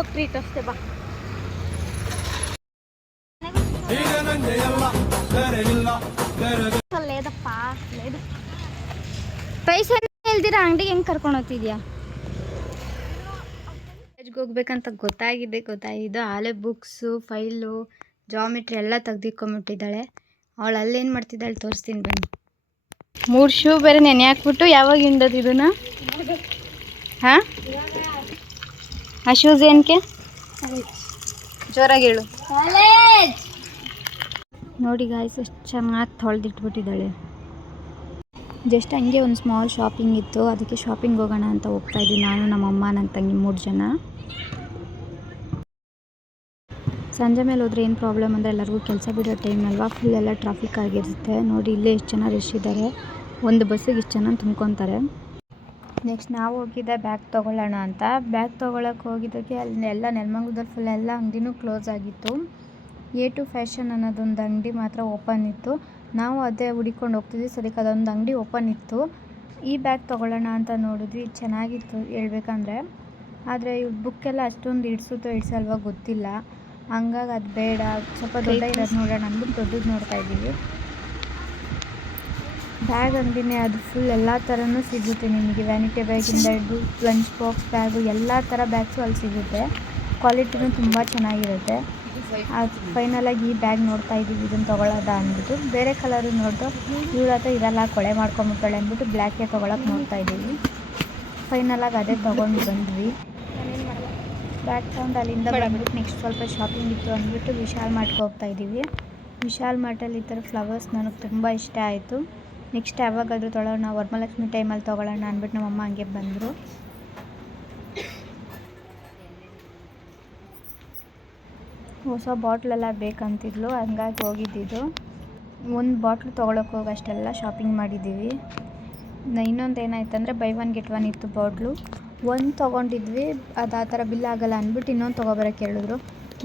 ಹೋಗಿ ಟ್ರೀಟ್ ಅಷ್ಟೇ ಬಾ. ಲೇದಪ್ಪ ಲೇದು ಪೈಸೆ ಹೇಳ್ದಿರಾ ಅಂಗಡಿಗೆ ಹೆಂಗೆ ಕರ್ಕೊಂಡು ಹೋಗ್ತಿದ್ಯಾ? ಕಾಲೇಜ್ಗೆ ಹೋಗ್ಬೇಕಂತ ಗೊತ್ತಾಗಿದ್ದು ಆಲೆ ಬುಕ್ಸು ಫೈಲು ಜಾಮೆಟ್ರಿ ಎಲ್ಲ ತೆಗ್ದಿಟ್ಕೊಂಬಿಟ್ಟಿದ್ದಾಳೆ. ಅವಳು ಅಲ್ಲೇನು ಮಾಡ್ತಿದ್ದಾಳೆ ತೋರಿಸ್ತೀನಿ ಬನ್ನಿ. 3 ಶೂ ಬೇರೆ ನೆನೆ ಹಾಕ್ಬಿಟ್ಟು ಯಾವಾಗ ಹಿಂಡೋದು ಇದನ್ನ? ಹಾಂ, ಆ ಶೂಸ್ ಏನಕ್ಕೆ? ಜೋರಾಗಿ ಹೇಳು. ನೋಡಿ ಗಾಯ್ಸ್ ಎಷ್ಟು ಚೆನ್ನಾಗಿ ತೊಳೆದಿಟ್ಬಿಟ್ಟಿದ್ದಾಳೆ. ಜಸ್ಟ್ ಹಂಗೆ ಒಂದು ಸ್ಮಾಲ್ ಶಾಪಿಂಗ್ ಇತ್ತು, ಅದಕ್ಕೆ ಶಾಪಿಂಗ್ ಹೋಗೋಣ ಅಂತ ಹೋಗ್ತಾ ಇದ್ದೀನಿ ನಾನು, ನಮ್ಮಮ್ಮ, ನನ್ನ ತಂಗಿ 3 ಜನ. ಸಂಜೆ ಮೇಲೆ ಹೋದರೆ ಏನು ಪ್ರಾಬ್ಲಮ್ ಅಂದರೆ ಎಲ್ಲರಿಗೂ ಕೆಲಸ ಬಿಡೋ ಟೈಮ್ ಅಲ್ವಾ, ಫುಲ್ ಎಲ್ಲ ಟ್ರಾಫಿಕ್ ಆಗಿರುತ್ತೆ. ನೋಡಿ ಇಲ್ಲೇ ಎಷ್ಟು ಜನ ರಶ್ ಇದ್ದಾರೆ, ಒಂದು ಬಸ್ಸಿಗೆ ಇಷ್ಟು ಜನ ತುಂಬ್ಕೊತಾರೆ. ನೆಕ್ಸ್ಟ್ ನಾವು ಹೋಗಿದ್ದೆ ಬ್ಯಾಗ್ ತೊಗೊಳ್ಳೋಣ ಅಂತ. ಬ್ಯಾಗ್ ತೊಗೊಳಕ್ಕೆ ಹೋಗಿದ್ದಕ್ಕೆ ಅಲ್ಲಿ ಎಲ್ಲ ನೆಲಮಂಗಲದಲ್ಲಿ ಫುಲ್ ಎಲ್ಲ ಅಂಗಡಿನೂ ಕ್ಲೋಸ್ ಆಗಿತ್ತು. A2 ಫ್ಯಾಷನ್ ಅನ್ನೋದೊಂದು ಅಂಗಡಿ ಮಾತ್ರ ಓಪನ್ ಇತ್ತು. ನಾವು ಅದೇ ಹುಡಿಕೊಂಡು ಹೋಗ್ತಿದ್ವಿ, ಸದ್ಯಕ್ಕೆ ಅದೊಂದು ಅಂಗಡಿ ಓಪನ್ ಇತ್ತು. ಈ ಬ್ಯಾಗ್ ತೊಗೊಳ್ಳೋಣ ಅಂತ ನೋಡಿದ್ವಿ, ಚೆನ್ನಾಗಿತ್ತು ಹೇಳ್ಬೇಕಂದ್ರೆ. ಆದರೆ ಇವ್ರ ಬುಕ್ಕೆಲ್ಲ ಅಷ್ಟೊಂದು ಇಡ್ಸಲ್ವೋ ಗೊತ್ತಿಲ್ಲ, ಹಂಗಾಗಿ ಅದು ಬೇಡ, ಸ್ವಲ್ಪ ದೊಡ್ಡ ಇರೋದು ನೋಡೋಣ ಅಂದ್ಬಿಟ್ಟು ದೊಡ್ಡದು ನೋಡ್ತಾ ಇದ್ದೀವಿ. ಬ್ಯಾಗ್ ಅಂಗಡಿನೇ, ಅದು ಫುಲ್ ಎಲ್ಲ ಥರನೂ ಸಿಗುತ್ತೆ ನಿಮಗೆ. ವ್ಯಾನಿಟಿ ಬ್ಯಾಗಿಂದ ಹಿಡಿದು ಲಂಚ್ ಬಾಕ್ಸ್ ಬ್ಯಾಗು ಎಲ್ಲ ಥರ ಬ್ಯಾಗ್ಸು ಅಲ್ಲಿ ಸಿಗುತ್ತೆ. ಕ್ವಾಲಿಟಿನೂ ತುಂಬ ಚೆನ್ನಾಗಿರುತ್ತೆ. ಅದು ಫೈನಲಾಗಿ ಈ ಬ್ಯಾಗ್ ನೋಡ್ತಾ ಇದ್ದೀವಿ, ಇದನ್ನು ತೊಗೊಳ್ಳೋದ ಅಂದ್ಬಿಟ್ಟು. ಬೇರೆ ಕಲರು ನೋಡಿದ್ರು ಇವ್ರ ಹತ್ರ ಇರಲ್ಲ, ಕೊಳೆ ಮಾಡ್ಕೊಂಬಿಡ್ತಾಳೆ ಅಂದ್ಬಿಟ್ಟು ಬ್ಲ್ಯಾಕೇ ತೊಗೊಳಕ್ಕೆ ನೋಡ್ತಾ ಇದ್ದೀವಿ. ಫೈನಲಾಗಿ ಅದೇ ತೊಗೊಂಡು ಬಂದ್ವಿ. ಬ್ಯಾಗ್ ತೊಗೊಂಡು ಅಲ್ಲಿಂದ ಬಂದ್ಬಿಟ್ಟು ನೆಕ್ಸ್ಟ್ ಸ್ವಲ್ಪ ಶಾಪಿಂಗ್ ಇತ್ತು ಅಂದ್ಬಿಟ್ಟು ವಿಶಾಲ್ ಮಾರ್ಟ್ಗೆ ಹೋಗ್ತಾ ಇದ್ದೀವಿ. ವಿಶಾಲ್ ಮಾರ್ಟಲ್ಲಿ ಈ ಥರ ಫ್ಲವರ್ಸ್ ನನಗೆ ತುಂಬ ಇಷ್ಟ ಆಯಿತು. ನೆಕ್ಸ್ಟ್ ಯಾವಾಗಾದರೂ ತೊಗೊಳ್ಳೋಣ, ವರಮಹಾಲಕ್ಷ್ಮಿ ಟೈಮಲ್ಲಿ ತೊಗೊಳ್ಳೋಣ ಅಂದ್ಬಿಟ್ಟು ನಮ್ಮಮ್ಮ ಹಂಗೆ ಬಂದರು. ಹೊಸ ಬಾಟ್ಲೆಲ್ಲ ಬೇಕಂತಿದ್ಲು, ಹಂಗಾಗಿ ಹೋಗಿದ್ದಿದ್ದು. ಒಂದು ಬಾಟ್ಲು ತೊಗೊಳಕ್ಕೆ ಹೋಗಿ ಅಷ್ಟೆಲ್ಲ ಶಾಪಿಂಗ್ ಮಾಡಿದ್ದೀವಿ. ಇನ್ನೊಂದು ಏನಾಯ್ತಂದರೆ ಬೈ 1 get 1 ಇತ್ತು ಬಾಟ್ಲು. ಒಂದು ತೊಗೊಂಡಿದ್ವಿ, ಅದು ಆ ಥರ ಬಿಲ್ ಆಗಲ್ಲ ಅಂದ್ಬಿಟ್ಟು ಇನ್ನೊಂದು ತೊಗೊಬರೋಕ್ಕೆ ಹೇಳಿದ್ರು.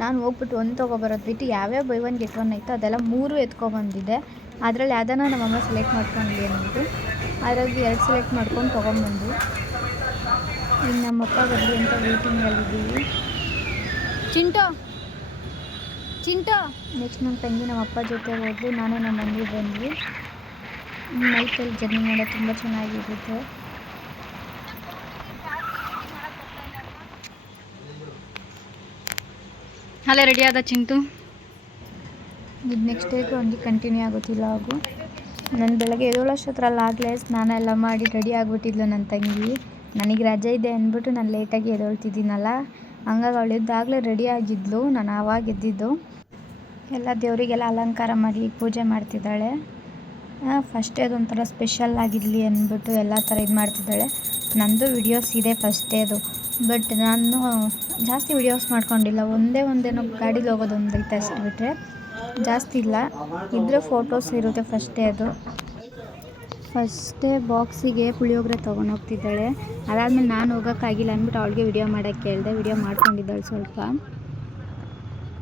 ನಾನು ಹೋಗ್ಬಿಟ್ಟು ಒಂದು ತೊಗೊಬರೋದು ಬಿಟ್ಟು ಯಾವ್ಯಾವ ಬೈ 1 get 1 ಐತೋ ಅದೆಲ್ಲ 3 ಎತ್ಕೊಬಂದಿದ್ದೆ. ಅದರಲ್ಲಿ ಯಾವ್ದಾನ ನಮ್ಮಮ್ಮ ಸೆಲೆಕ್ಟ್ ಮಾಡ್ಕೊಂಡ್ಲಿ ಅಂದ್ಬಿಟ್ಟು ಅದ್ರಾಗಿ 2 ಸೆಲೆಕ್ಟ್ ಮಾಡ್ಕೊಂಡು ತೊಗೊಂಬಂದು ಈಗ ನಮ್ಮಪ್ಪ ಬರಲಿ ಅಂತ ವೇಟಿಂಗಲ್ಲಿದ್ದೀವಿ. ಚಿಂಟೋ ನೆಕ್ಸ್ಟ್ ನನ್ನ ತಂಗಿ ನಮ್ಮಪ್ಪ ಜೊತೆ ಹೋದ್ವಿ, ನಾನು ನಮ್ಮ ಮಮ್ಮಿ ಬಂದ್ವಿ. ನೈಟಲ್ಲಿ ಜರ್ನಿ ಮಾಡೋದು ತುಂಬ ಚೆನ್ನಾಗಿರುತ್ತೆ. ಅಲ್ಲೇ ರೆಡಿ ಆದ ಚಿಂಟು. ಇದು ನೆಕ್ಸ್ಟ್ ಡೇಗೂ ಹಂಗೆ ಕಂಟಿನ್ಯೂ ಆಗುತ್ತಿಲ್ಲ. ಹಾಗೂ ನಾನು ಬೆಳಗ್ಗೆ ಎದ್ದೇಳೋಷ್ಟರಲ್ಲಿ ಆಗಲೇ ಸ್ನಾನ ಎಲ್ಲ ಮಾಡಿ ರೆಡಿ ಆಗಿಬಿಟ್ಟಿದ್ಲು ನನ್ನ ತಂಗಿ. ನನಗೆ ರಜೆ ಇದೆ ಅಂದ್ಬಿಟ್ಟು ನಾನು ಲೇಟಾಗಿ ಎದ್ದೇಳ್ತಿದ್ದೀನಲ್ಲ, ಹಂಗಾಗಿ ಅವಳು ಎದ್ದಾಗಲೇ ರೆಡಿ ಆಗಿದ್ಲು. ನಾನು ಆವಾಗ ಎದ್ದಿದ್ದು. ಎಲ್ಲ ದೇವರಿಗೆಲ್ಲ ಅಲಂಕಾರ ಮಾಡಿ ಪೂಜೆ ಮಾಡ್ತಿದ್ದಾಳೆ. ಫಸ್ಟ್ ಡೇದು ಒಂಥರ ಸ್ಪೆಷಲ್ ಆಗಿರಲಿ ಅಂದ್ಬಿಟ್ಟು ಎಲ್ಲ ಥರ ಇದು ಮಾಡ್ತಿದ್ದಾಳೆ. ನಂದು ವಿಡಿಯೋಸ್ ಇದೆ ಫಸ್ಟ್ ಡೇದು, ಬಟ್ ನಾನು ಜಾಸ್ತಿ ವಿಡಿಯೋಸ್ ಮಾಡ್ಕೊಂಡಿಲ್ಲ. ಒಂದೇನೋ ಗಾಡೀಲಿ ಹೋಗೋದೊಂದು ಐತೆ ಅಷ್ಟು ಬಿಟ್ಟರೆ ಜಾಸ್ತಿ ಇಲ್ಲ. ಇದ್ರೆ ಫೋಟೋಸ್ ಇರುತ್ತೆ ಫಸ್ಟ್ ಡೇದು. ಫಸ್ಟ್ ಡೇ ಬಾಕ್ಸಿಗೆ ಪುಳಿಯೋಗರೆ ತೊಗೊಂಡೋಗ್ತಿದ್ದಾಳೆ. ಅದಾದಮೇಲೆ ನಾನು ಹೋಗೋಕ್ಕಾಗಿಲ್ಲ ಅಂದ್ಬಿಟ್ಟು ಅವಳಿಗೆ ವಿಡಿಯೋ ಮಾಡೋಕ್ಕೆ ಹೇಳಿದೆ. ವಿಡಿಯೋ ಮಾಡ್ಕೊಂಡಿದ್ದಾಳೆ ಸ್ವಲ್ಪ.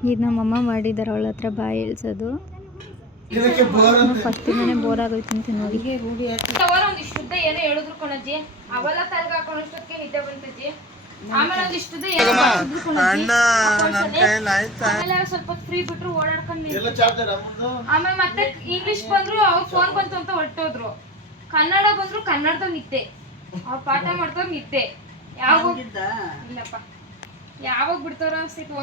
ಈಗ ನಮ್ಮಮ್ಮ ಮಾಡಿದ್ದಾರೆ ಅವಳ ಹತ್ರ ಬಾಯಿ ಇಳಿಸೋದು. ಫಸ್ಟ್ ದಿನನೇ ಬೋರ್ ಆಗೋಯ್ತು ಅಂತ ನೋಡಿ. ಏನೋ ಹೇಳಿದ್ರು ಕಣಜ್ಜಿ, ಅವೆಲ್ಲ ತಲೆಗೆ ಹಾಕೊಂಡಷ್ಟಕ್ಕೆ ನಿದ್ದೆ ಬಂತಜ್ಜಿ. ಆಮೇಲೆ ಸ್ವಲ್ಪ ಫ್ರೀ ಬಿಟ್ರು ಓಡಾಡ್ಕೊಂಡು, ಆಮೇಲೆ ಮತ್ತೆ ಇಂಗ್ಲಿಷ್ ಬಂದ್ರು ಅವ್ರು ಫೋನ್ ಬಂತು ಅಂತ ಹೊರಟೋದ್ರು. ಕನ್ನಡ ಬಂದ್ರು ಕನ್ನಡದ ನಿದ್ದೆ, ಅವ್ರು ಪಾಠ ಮಾಡ್ತಾರ ನಿದ್ದೆ. ಇಲ್ಲಪ್ಪ ಯಾವಾಗ ಬಿಡ್ತಾರ ಅನ್ಸ್ತಿತ್ತು.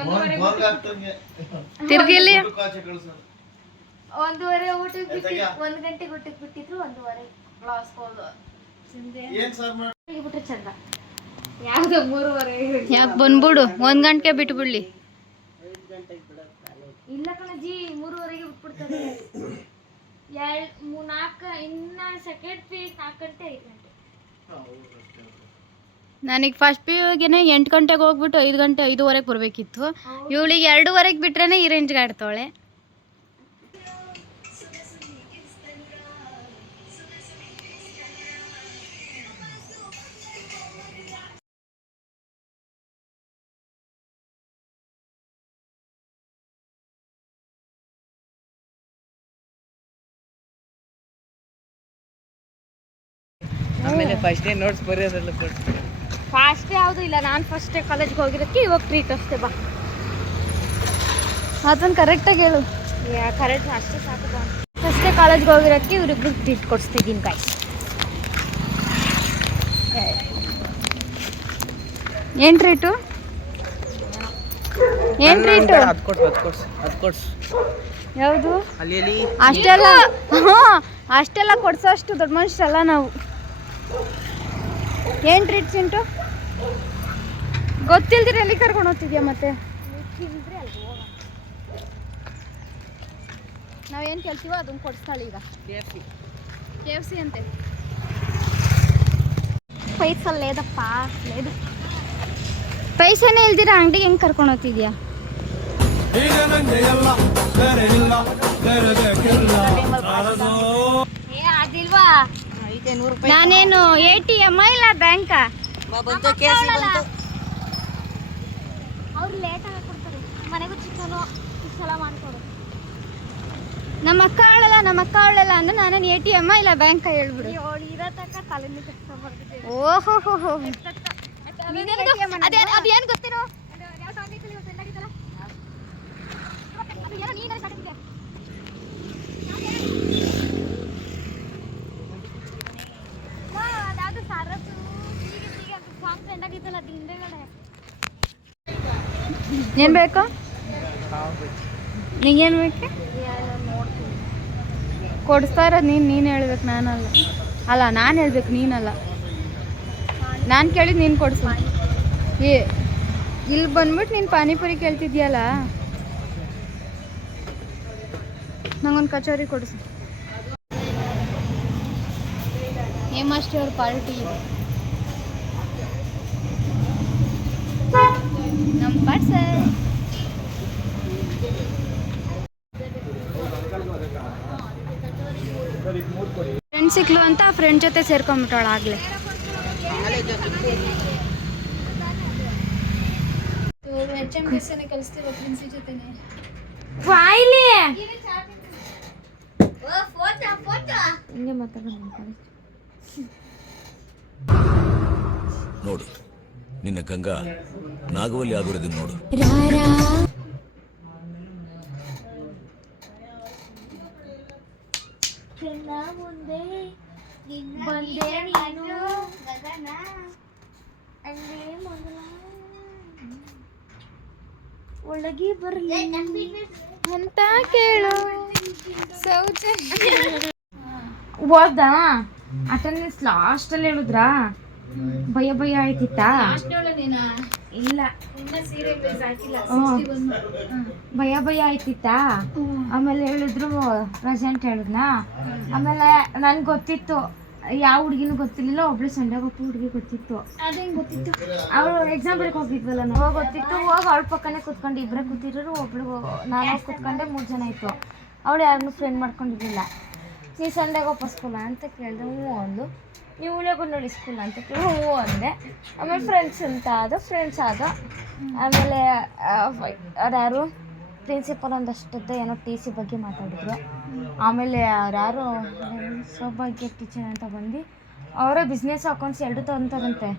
1:30 ಊಟಕ್ಕೆ ಬಿಟ್ಟಿದ್ರು, 1 ಗಂಟೆಗೆ ಊಟಕ್ಕೆ ಬಿಟ್ಟಿದ್ರು, 1:30 ಕ್ಲಾಸ್ ಬಿಟ್ರೆ ಚಂದ. ಯಾವ್ದು 3:30 ಯಾಕೆ ಬಂದ್ಬಿಡು, 1 ಗಂಟೆಗೆ ಬಿಟ್ಟು ಬಿಡ್ಲಿ. ಇಲ್ಲ ಕಣಜ್ಜಿ 3:30ಗೆ ಬಿಟ್ಬಿಡ್ತಾರೆ. 4 ಇನ್ನ ಸೆಕೆಂಡ್ ಪಿ 4 ಗಂಟೆ 5 ಗಂಟೆ. ನನಗೆ ಫಸ್ಟ್ ಪಿ ಯುಗೆನೆ 8 ಗಂಟೆಗೆ ಹೋಗ್ಬಿಟ್ಟು 5 ಗಂಟೆ 5:30 ಬರಬೇಕಿತ್ತು. ಇವಳಿಗೆ 2:30 ಬಿಟ್ರೇನೆ ಈ ರೇಂಜ್ಗೆ ಆಡ್ತಾಳೆ. ಆಮೇಲೆ ಫಸ್ಟ್ ಡೇ ನೋಟ್ಸ್ ಬರೆಯೋದೆಲ್ಲ ಕೊಡ್ತೀವಿ. ಫಾಸ್ಟ್ ಯಾವುದು ಇಲ್ಲ, ನಾನು ಫಸ್ಟೇ ಕಾಲೇಜ್ಗೆ ಹೋಗಿರೋದಕ್ಕೆ ಇವಾಗ ಟ್ರೀಟ್ ಅಷ್ಟೇ. ಬಾ ಅದನ್ನು ಕರೆಕ್ಟಾಗಿ ಹೇಳು. ಕರೆಕ್ಟ್ ಅಷ್ಟೇ ಸಾಕು. ಬಾ ಫಸ್ಟೇ ಕಾಲೇಜ್ಗೆ ಹೋಗಿರೋದಕ್ಕೆ ಇವ್ರಿಬ್ರು ಟ್ರೀಟ್ ಕೊಡಿಸ್ತಿದ್ದೀನಿ ಕಾಯಿ. ಏನು ಟ್ರೀಟು? ಏನು ಟ್ರೀಟು? ಯಾವುದು? ಅಷ್ಟೆಲ್ಲ ಅಷ್ಟೆಲ್ಲ ಕೊಡ್ಸೋ ಅಷ್ಟು ದೊಡ್ಡ ಮನುಷ್ಯರಲ್ಲ ನಾವು. ಏನು ಟ್ರೀಟ್ ಚಿಂಟು? ಗೊತ್ತಿಲ್ದಿರ ಎಲ್ಲಿ ಕರ್ಕೊಂಡು ಹೋಗ್ತಿದ್ಯಾ ಮತ್ತೆ? ನಾವೇನು ಕೇಳ್ತೀವೋ ಅದನ್ನು ಕೊಡಿಸ್ತಾಳೆ ಈಗ. KFC ಅಂತೆ. ಪೈಸಾ ಲೇದಪ್ಪ, ಲೇದು. ಪೈಸಾನೇ ಇಲ್ದಿರ ಅಂಗಡಿಗೆ ಹೆಂಗೆ ಕರ್ಕೊಂಡು ಹೋಗ್ತಿದ್ಯಾ? ಅದಿಲ್ವಾ? ನಾನೇನು ATM ಇಲ್ಲ ಬ್ಯಾಂಕಾ? ಅವ್ರು ಲೇಟಾಗಿ ಕೊಡ್ತಾರೆ. ಮನೆಗೂ ಚಿಕನು ಇಷ್ಟೆಲ್ಲ ಮಾಡ್ಕೊಡು. ನಮ್ಮ ಅಕ್ಕ ಅವಳಲ್ಲ ಅಂದ್ರೆ ನಾನೇನು ATM ಇಲ್ಲ ಬ್ಯಾಂಕ ಹೇಳ್ಬಿಡು. ಇರೋ ತನಕ ತಲೆನೇ ಕಷ್ಟಪಡ್ತಿದ್ದೆ. ಓಹೋ ಅದೇನು ಗೊತ್ತೇನೋ? ಏನ್ ಬೇಕು? ನಿಂಗೇನು ಬೇಕು? ಕೊಡಿಸ್ತಾ ಇರೋದು ನೀನು ಹೇಳ್ಬೇಕು, ನಾನಲ್ಲ. ಅಲ್ಲ, ನಾನು ಹೇಳ್ಬೇಕು, ನೀನಲ್ಲ. ನಾನು ಕೇಳಿದ್ದು ನೀನು ಕೊಡಿಸು. ಇಲ್ಲಿ ಬಂದ್ಬಿಟ್ಟು ನೀನು ಪಾನಿಪುರಿ ಕೇಳ್ತಿದ್ಯಲ್ಲ, ನಂಗೊಂದು ಕಚೋರಿ ಕೊಡಿಸು. ಹೇಮಶ್ರೀ ಅವ್ರ ಪಾರ್ಟಿ ಇದೆ. ನಮ್ಮ ಪಾರ್ಸಲ್. ಫ್ರೆಂಡ್ ಸಿಕ್ಲು ಅಂತ ಫ್ರೆಂಡ್ ಜೊತೆ ಸೇರ್ಕೊಂಡ್ಬಿಟ್ಟವಳ ಆಗ್ಲೇ. ನೋಡು, ನಿನ್ನ ಗಂಗಾ ನಾಗವಲ್ಲಿ ಆಗಿರೋದು ನೋಡು. ಒಳಗೆ ಬರಲಿ ಅಂತ ಕೇಳು. ಓದ್ದ ಅಟೆಂಡೆನ್ಸ್ ಲಾಸ್ಟಲ್ಲಿ ಹೇಳಿದ್ರಾ? ಭಯ ಆಯ್ತಿತ್ತಾ? ಇಲ್ಲ, ಭಯ ಆಯ್ತಿತ್ತಾ? ಆಮೇಲೆ ಹೇಳಿದ್ರು ಪ್ರೆಸೆಂಟ್ ಹೇಳಿದ್ನಾ. ಆಮೇಲೆ ನನ್ಗೆ ಗೊತ್ತಿತ್ತು, ಯಾವ ಹುಡುಗಿನೂ ಗೊತ್ತಿರ್ಲಿಲ್ಲ. ಒಬ್ಳು ಸಂಡೆಗೊಪ್ಪ ಹುಡುಗಿ ಗೊತ್ತಿತ್ತು. ಅದೇನು ಗೊತ್ತಿತ್ತು? ಅವಳು ಎಕ್ಸಾಮ್ ಬರೀಕ್ ಹೋಗಿದ್ವಲ್ಲ, ನಾವು ಗೊತ್ತಿತ್ತು. ಹೋಗಿ ಅವಳ ಪಕ್ಕನೇ ಕುತ್ಕೊಂಡು ಇಬ್ಬರೇ ಕೂತಿರೋರು. ಒಬ್ಳು ನಾನು ಕೂತ್ಕೊಂಡೆ, 3 ಜನ ಇತ್ತು. ಅವಳು ಯಾರನ್ನೂ ಫ್ರೆಂಡ್ ಮಾಡ್ಕೊಂಡಿರಲಿಲ್ಲ. ನೀ ಸಂಡೆಗೊಪ್ಪ ಸ್ಕೂಲ ಅಂತ ಕೇಳಿದೆ, ಹ್ಞೂ ಅಂದು. ನೀವು ಉಳಿಯೋಗುಂಡಳ್ಳಿ ಸ್ಕೂಲ್ ಅಂತ ಕೇಳಿ ಹ್ಞೂ ಅಂದೆ. ಆಮೇಲೆ ಫ್ರೆಂಡ್ಸ್ ಆದ. ಆಮೇಲೆ ಯಾರು ಪ್ರಿನ್ಸಿಪಲ್ ಒಂದಷ್ಟದ್ದು ಏನೋ TC ಬಗ್ಗೆ ಮಾತಾಡಿದ್ರು. ಆಮೇಲೆ ಯಾರು ಸೌಭಾಗ್ಯ ಟೀಚರ್ ಅಂತ ಬಂದು ಅವರೇ ಬಿಸ್ನೆಸ್ ಅಕೌಂಟ್ಸ್ 2 ತಂತಾರಂತೆ.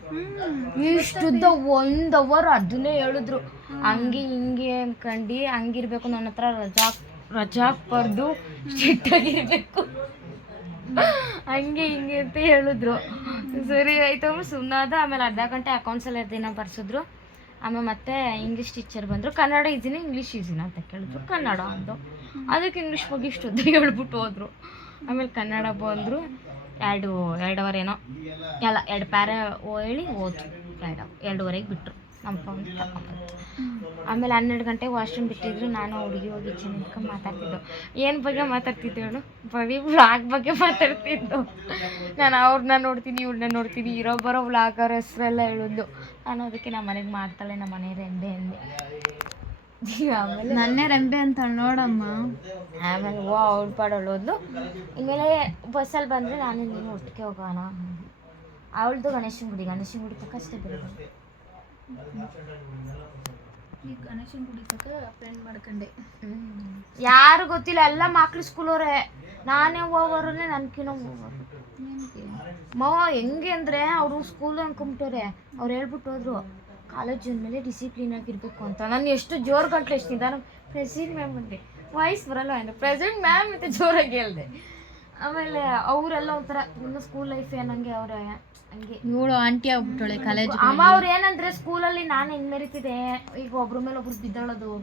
ಇಷ್ಟುದ್ದ 1 ಅವರ್ ಅದನ್ನೇ ಹೇಳಿದ್ರು. ಹಂಗೆ ಹಿಂಗೆ ಅನ್ಕಂಡು ಹಂಗಿರ್ಬೇಕು, ನನ್ನ ಹತ್ರ ರಜಾ ಬರ್ದು ಸ್ಟ್ರಿಕ್ಟಾಗಿರ್ಬೇಕು, ಹಂಗೆ ಹಿಂಗೆ ಅಂತ ಹೇಳಿದ್ರು. ಸರಿ ಆಯ್ತು ಸುಮ್ಮನಾದ. ಆಮೇಲೆ ಅರ್ಧ ಗಂಟೆ ಅಕೌಂಟ್ಸಲ್ಲಿ ದಿನ ಬರ್ಸಿದ್ರು. ಆಮೇಲೆ ಮತ್ತೆ ಇಂಗ್ಲೀಷ್ ಟೀಚರ್ ಬಂದರು. ಕನ್ನಡ ಈಸಿನ ಇಂಗ್ಲೀಷ್ ಈಸಿನ ಅಂತ ಕೇಳಿದ್ರು. ಕನ್ನಡ ಅಂದು. ಅದಕ್ಕೆ ಇಂಗ್ಲೀಷ್ ಬಗ್ಗೆ ಇಷ್ಟೊದ್ದು ಹೇಳ್ಬಿಟ್ಟು ಹೋದರು. ಆಮೇಲೆ ಕನ್ನಡ ಬಂದರು. 2 ಅವರ್ ಏನೋ ಎಲ್ಲ 2 ಪ್ಯಾರ ಹೇಳಿ ಹೋದ್ರು. 2:30ಗೆ ಬಿಟ್ಟರು. ನಮ್ಮ ಫೋನ್ ತಗೊಂಬಂತು. ಆಮೇಲೆ 12 ಗಂಟೆಗೆ ವಾಶ್ರೂಮ್ ಬಿಟ್ಟಿದ್ರು. ನಾನು ಹುಡುಗಿ ಹೋಗಿ ಚೆನ್ನಾಗಿ ಮಾತಾಡ್ತಿದ್ದು. ಏನು ಬಗ್ಗೆ ಮಾತಾಡ್ತಿದ್ದೆ ಹೇಳು? ಬರೀ ವ್ಲಾಗ್ ಬಗ್ಗೆ ಮಾತಾಡ್ತಿದ್ದು. ನಾನು ಅವ್ರನ್ನ ನೋಡ್ತೀನಿ, ಇವ್ರನ್ನ ನೋಡ್ತೀನಿ, ಬರೋ ವ್ಲಾಗರ್ ಹೆಸರೆಲ್ಲ ಹೇಳೋದು. ನಾನು ಅದಕ್ಕೆ ನಮ್ಮ ಮನೆಗೆ ಮಾಡ್ತಾಳೆ, ನಮ್ಮ ಮನೆ ರೆಂಬೆ ಅಂದೆ. ಆಮೇಲೆ ನನ್ನೇ ರೆಂಬೆ ಅಂತ ನೋಡಮ್ಮ. ಆಮೇಲೆ ಅವ್ಳ ಪಾಡೋಳು ಹೋದ್ಲು. ಇನ್ಮೇಲೆ ಬಸ್ಸಲ್ಲಿ ಬಂದರೆ ನಾನು ನೀನು ಒಟ್ಟಿಗೆ ಹೋಗೋಣ. ಅವಳದು ಗಣೇಶನ ಗುಡಿ ತಕ್ಕ ಅಷ್ಟೇ ಬರೋದು. ಈ ಗಣೇಶನ ಗುಡಿ ತಕ್ಕ ಫ್ರೆಂಡ್ ಮಾಡ್ಕೊಂಡೆ. ಯಾರು ಗೊತ್ತಿಲ್ಲ, ಎಲ್ಲ ಮಕ್ಳು ಸ್ಕೂಲವ್ರೆ. ನಾನೇ ಹೋಗೋರೇ, ನನ್ಕಿನ್ನೂ ಹೋಗೋರು. ಮಾವ ಹೆಂಗೆ ಅಂದರೆ ಅವರು ಸ್ಕೂಲ್ ಅನ್ಕೊಂಬಿಟ್ಟವ್ರೆ. ಅವ್ರು ಹೇಳ್ಬಿಟ್ಟು ಹೋದ್ರು ಕಾಲೇಜ್ ಮೇಲೆ ಡಿಸಿಪ್ಲಿನ್ ಆಗಿರ್ಬೇಕು ಅಂತ. ನಾನು ಎಷ್ಟು ಜೋರು ಗಂಟ್ಲೆ ಎಷ್ಟು ನಿಧಾನ ಪ್ರೆಸಿಡೆಂಟ್ ಮ್ಯಾಮ್ ಅಂದೆ, ವಾಯ್ಸ್ ಬರಲ್ಲ ಅಂದರೆ ಪ್ರೆಸಿಡೆಂಟ್ ಮ್ಯಾಮ್ ಅಂತ ಜೋರಾಗಿ ಹೇಳಿದೆ. ಆಮೇಲೆ ಅವರೆಲ್ಲ ಒಂಥರ ಇನ್ನು ಸ್ಕೂಲ್ ಲೈಫ್ ಏನಂಗೆ ಅವರೇ ಹಂಗೆ ಇವಳು ಆಂಟಿ ಆಗ್ಬಿಟ್ಟಳೆ ಕಾಲೇಜ್. ಅಮ್ಮ ಅವ್ರು ಏನಂದ್ರೆ ಸ್ಕೂಲಲ್ಲಿ ನಾನು ಹೆಂಗ್ ಮೆರಿತಿದ್ದೆ, ಈಗ ಒಬ್ರ ಮೇಲೆ ಒಬ್ರು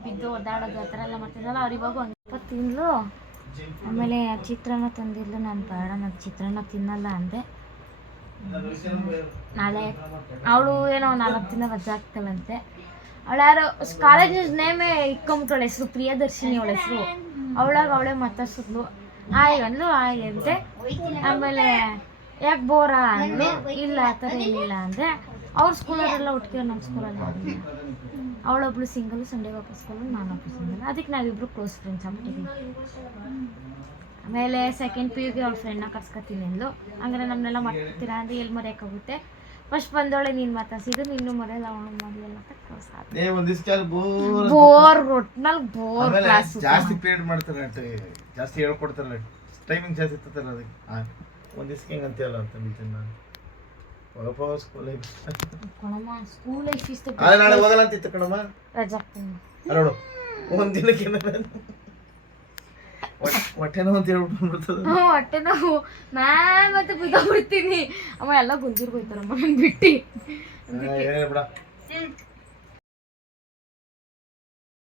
ಬಿದ್ದು ಒದ್ದಾಡೋದು ಆ ಥರ ಎಲ್ಲ ಮಾಡ್ತಿದ್ದಲ್ಲ, ಅವ್ರು ಇವಾಗ ಹಂಗೆ ತಿಂದ್ಲು. ಆಮೇಲೆ ಚಿತ್ರಾನ್ನ ತಂದಿದ್ಲು. ನಾನು ಬೇಡ, ನಾನು ಚಿತ್ರಾನ್ನ ತಿನ್ನಲ್ಲ ಅಂದೆ. ನಾಳೆ ಅವಳು ಏನೋ 4 ದಿನ ರಜೆ ಆಗ್ತಾಳಂತೆ. ಅವಳು ಯಾರು ಕಾಲೇಜ್ ನೇಮೇ ಇಕ್ಕೊಂಬಿಟ್ಟವಳ ಹೆಸರು ಪ್ರಿಯದರ್ಶಿನಿ ಅವಳ ಹೆಸರು. ಅವಳೇ ಮಾತಾಡ್ಸಿದ್ಲು. ಆಯ್ ಅಂತೆ. ಆಮೇಲೆ ಯಾಕೆ ಬೋರ ಅಂದು, ಇಲ್ಲ ಆ ಥರ ಏನಿಲ್ಲ ಅಂದರೆ. ಅವ್ರ ಸ್ಕೂಲವರೆಲ್ಲ ಒಟ್ಟಿಗೆ ನಮ್ಮ ಸ್ಕೂಲಲ್ಲಿ ಆಗಿಲ್ಲ. ಅವಳೊಬ್ಳು ಸಿಂಗಲ್, ಸಂಡೇ ವಾಪಸ್ ಸ್ಕೂಲು, ನಾನೊಬ್ಳು ಸಿಂಗಲ್. ಅದಕ್ಕೆ ನಾವಿಬ್ರು ಕ್ಲೋಸ್ ಫ್ರೆಂಡ್ಸ್ ಆಗ್ಬಿಟ್ಟಿದ್ದೀವಿ. ಆಮೇಲೆ ಸೆಕೆಂಡ್ ಪಿ ಯುಗೆ ಅವ್ಳ ಫ್ರೆಂಡ್ನ ಕರ್ಸ್ಕೊತೀನಿ ಅಂದ್ಲು. ಹಂಗಾರೆ ನಮ್ಮನ್ನೆಲ್ಲ ಮಾಡ್ತೀರಾ ಅಂದರೆ ಎಲ್ಲಿ ಮರೆಯೋಕ್ಕಾಗುತ್ತೆ. ಫಸ್ಟ್ ಬಂದವಳೆ ನೀನು ಮಾತಾಡ್ಸಿದ್ದು, ನೀನು ಮರೆಯಲ್ಲ ಅವಳು ಮರೆಯಲ್ಲ ಅಂತ ಕ್ಲೋಸ್ ಆದ. ಬೋರ್ ಒಟ್ನಲ್ಲಿ ಬೋರ್ ಕ್ಲಾಸ್. ಜಾಸ್ತಿ ಪೀರಿಯಡ್ ಮಾಡ್ತಾರೆ, ಜಾಸ್ತಿ ಹೇಳ್ಕೊಡ್ತಾರೆ, ಟೈಮಿಂಗ್ ಜಾಸ್ತಿ ಇರ್ತಲ್ಲ. ಅದಕ್ಕೆ ಒಂದು ದಿವ್ಸಕ್ಕೆ ಹೆಂಗೆ ಅಂತೀಯಲ್ಲ ಅಂತ ಹೇಳ್ತೀನಿ ನಾನು. ಸ್ಕೂಲ್ ಲೈಫ್ ಇಷ್ಟ. ನಾಳೆ ಹೋಗಲ್ಲ ಅಂತಿತ್ತು ಕಣಮ್ಮ, ರಜಾ ನೋಡು ಒಂದು ದಿನಕ್ಕೆ ಹೊಟ್ಟೆ ನೋವು ಅಂತ ಹೇಳ್ಬಿಟ್ಟು ಹೊಟ್ಟೆ ನೋವು ಮ್ಯಾಮ್ ಮತ್ತೆ ಬಿದ್ದೋಗ್ಬಿಡ್ತೀನಿ. ಅಮ್ಮ ಎಲ್ಲ ಗುಂಜಿರ್ಗೋಯ್ತಾರಮ್ಮ ನನ್ ಬಿಟ್ಟು. ಏನೇ ಬಿಡ.